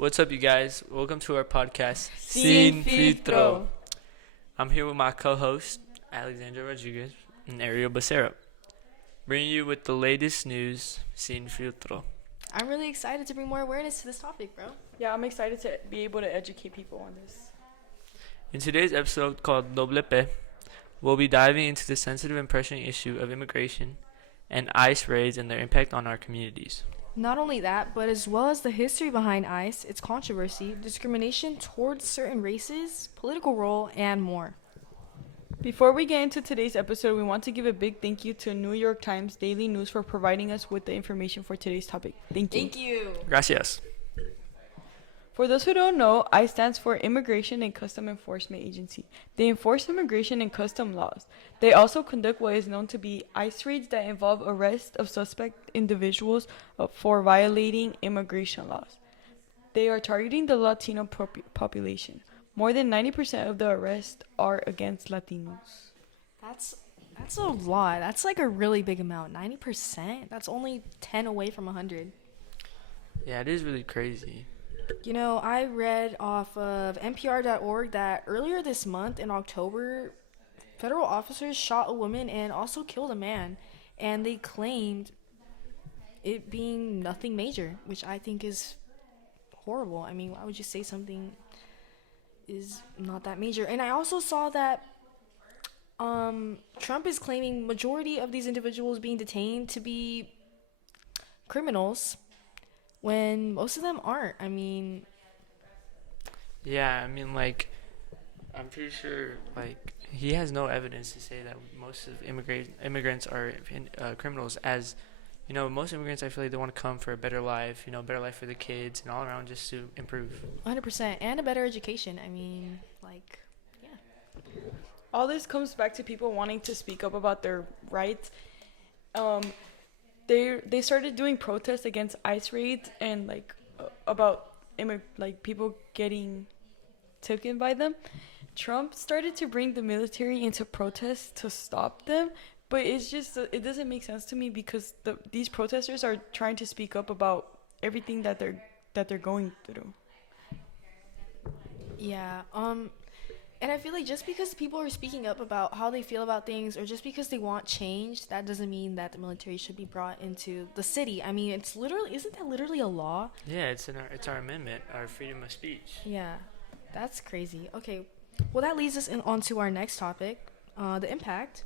What's up, you guys? Welcome to our podcast, Sin Filtro. I'm here with my co-host, Alexandra Rodriguez and Ariel Becerra, bringing you with the latest news, Sin Filtro. I'm really excited to bring more awareness to this topic, bro. Yeah, I'm excited to be able to educate people on this. In today's episode called Doble P, we'll be diving into the sensitive and pressing issue of immigration and ICE raids and their impact on our communities. Not only that, but as well as the history behind ICE, its controversy, discrimination towards certain races, political role, and more. Before we get into today's episode, we want to give a big thank you to New York Times Daily News for providing us with the information for today's topic. Thank you. Thank you. Gracias. For those who don't know, ICE stands for Immigration and Custom Enforcement Agency. They enforce immigration and custom laws. They also conduct what is known to be ICE raids that involve arrest of suspect individuals for violating immigration laws. They are targeting the Latino population. More than 90% of the arrests are against Latinos. That's a lot. That's like a really big amount. 90%? That's only 10 away from 100. Yeah, it is really crazy. You know, I read off of NPR.org that earlier this month in October, federal officers shot a woman and also killed a man. And they claimed it being nothing major, which I think is horrible. I mean, why would you say something is not that major? And I also saw that Trump is claiming majority of these individuals being detained to be criminals when most of them aren't. I mean, Yeah, I'm pretty sure, he has no evidence to say that most of immigrants are criminals. As you know, most immigrants, I feel like they want to come for a better life, better life for the kids and all around, just to improve. 100%, and a better education. I mean, yeah. All this comes back to people wanting to speak up about their rights. They started doing protests against ICE raids and about people getting taken by them. Trump started to bring the military into protests to stop them, but it doesn't make sense to me because these protesters are trying to speak up about everything that they're going through. Yeah, and I feel like just because people are speaking up about how they feel about things, or just because they want change, that doesn't mean that the military should be brought into the city. I mean, isn't that literally a law? Yeah, it's our amendment, our freedom of speech. Yeah, that's crazy. Okay, well, that leads us onto our next topic, the impact.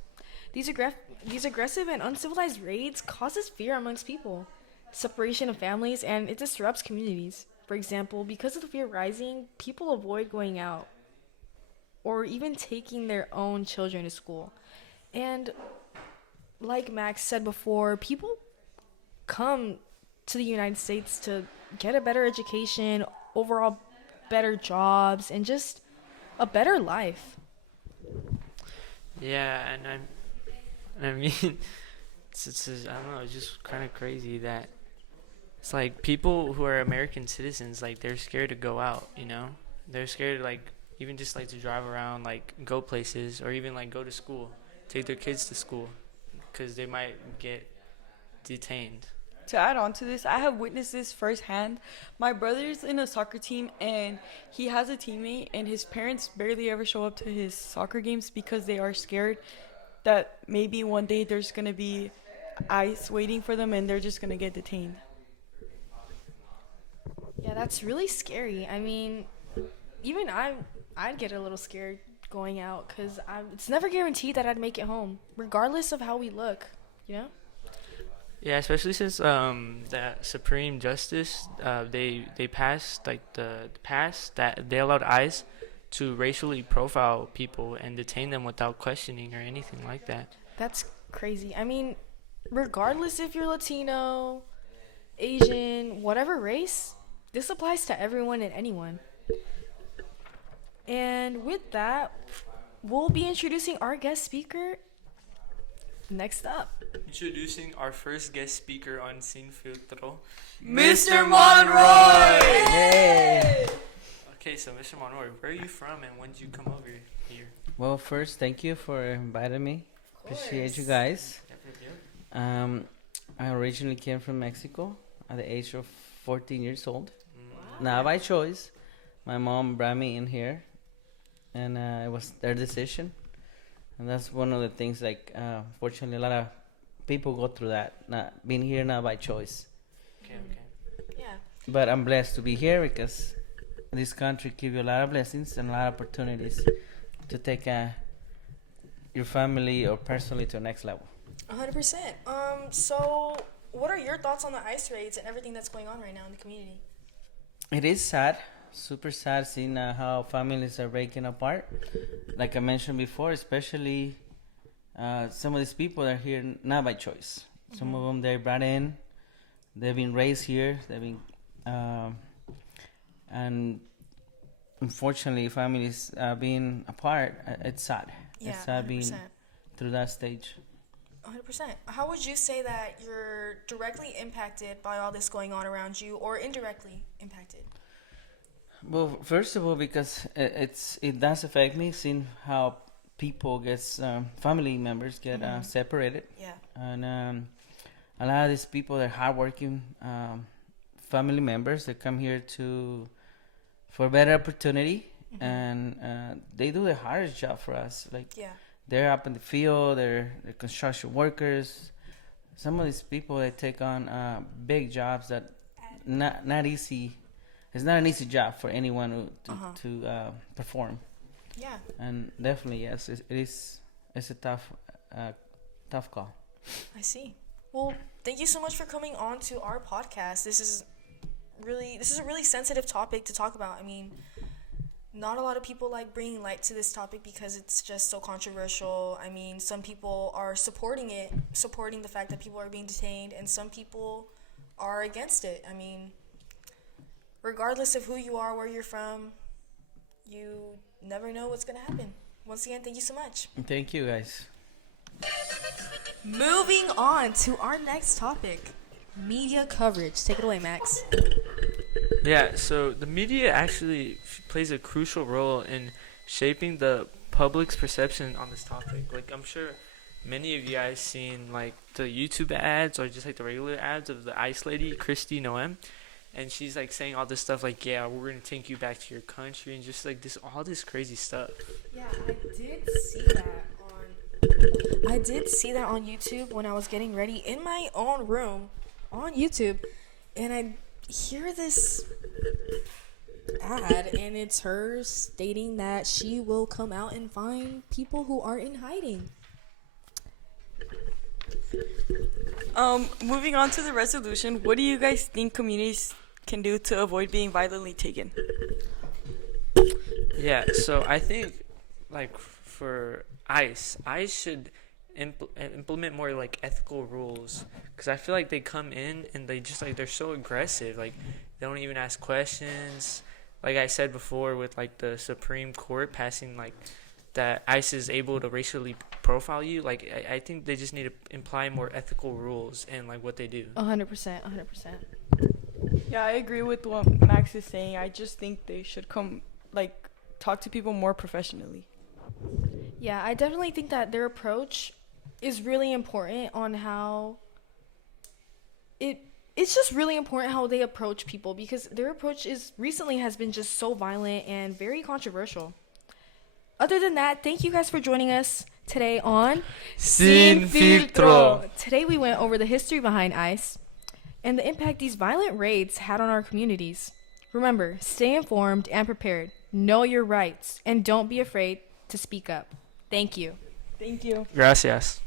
These aggressive and uncivilized raids causes fear amongst people, separation of families, and it disrupts communities. For example, because of the fear rising, people avoid going out or even taking their own children to school. And like Max said before, people come to the United States to get a better education, overall better jobs, and just a better life. Yeah, I mean, it's I don't know, it's just kind of crazy that it's like people who are American citizens, they're scared to go out, They're scared even just to drive around, go places, or even go to school, take their kids to school, because they might get detained. To add on to this, I have witnessed this firsthand. My brother's in a soccer team, and he has a teammate, and his parents barely ever show up to his soccer games because they are scared that maybe one day there's going to be ICE waiting for them and they're just going to get detained. Yeah, that's really scary. I mean, even I'd get a little scared going out because it's never guaranteed that I'd make it home, regardless of how we look, Yeah, especially since the Supreme Justice they passed that they allowed ICE to racially profile people and detain them without questioning or anything like that. That's crazy. I mean, regardless if you're Latino, Asian, whatever race, this applies to everyone and anyone. And with that, we'll be introducing our guest speaker next up. Introducing our first guest speaker on Sin Filtro, Mr. Monroy! Hey! Okay, so Mr. Monroy, where are you from and when did you come over here? Well, first, thank you for inviting me. Appreciate you guys. I originally came from Mexico at the age of 14 years old. not by choice. My mom brought me in here, and it was their decision. And that's one of the things. Like, fortunately, a lot of people go through that, not being here not by choice. Okay, okay. Yeah. But I'm blessed to be here because this country gives you a lot of blessings and a lot of opportunities to take your family or personally to the next level. 100%. So what are your thoughts on the ICE raids and everything that's going on right now in the community? It is sad, super sad seeing how families are breaking apart. Like I mentioned before, especially some of these people are here not by choice. Some of them they're brought in, they've been raised here, they've been, and unfortunately, families being apart. It's sad. Yeah, It's sad 100%. being through that stage. 100%. How would you say that you're directly impacted by all this going on around you or indirectly impacted? Well, first of all, because it does affect me, seeing how people family members get separated, Yeah. and a lot of these people are hardworking family members that come here for better opportunity, and they do the hardest job for us. Like, Yeah. they're up in the field, they're construction workers. Some of these people they take on big jobs that not easy. It's not an easy job for anyone to perform. Yeah. And definitely, yes, it is. It's a tough call. I see. Well, thank you so much for coming on to our podcast. This is a really sensitive topic to talk about. I mean, not a lot of people like bringing light to this topic because it's just so controversial. I mean, some people are supporting the fact that people are being detained, and some people are against it. I mean, regardless of who you are, where you're from, you never know what's going to happen. Once again, thank you so much. Thank you, guys. Moving on to our next topic, media coverage. Take it away, Max. Yeah, so the media actually plays a crucial role in shaping the public's perception on this topic. Like, I'm sure many of you guys seen like the YouTube ads or just like the regular ads of the ICE lady, Christy Noem, and she's like saying all this stuff like, yeah, we're gonna take you back to your country, and just like all this crazy stuff. Yeah, I did see that on YouTube when I was getting ready in my own room on YouTube, and I hear this ad, and it's her stating that she will come out and find people who are in hiding. Moving on to the resolution, what do you guys think communities can do to avoid being violently taken? Yeah, so I think like for ICE should implement more like ethical rules, because I feel like they come in and they just like they're so aggressive, like they don't even ask questions. Like I said before, with like the Supreme Court passing like that ICE is able to racially profile you, like I think they just need to imply more ethical rules in like what they do. 100%. Yeah, I agree with what Max is saying. I just think they should talk to people more professionally. Yeah, I definitely think that their approach is really important on how it's just really important how they approach people, because their approach recently has been just so violent and very controversial. Other than that, thank you guys for joining us today on Sin Filtro. Today we went over the history behind ICE and the impact these violent raids had on our communities. Remember, stay informed and prepared. Know your rights and don't be afraid to speak up. Thank you. Thank you. Gracias.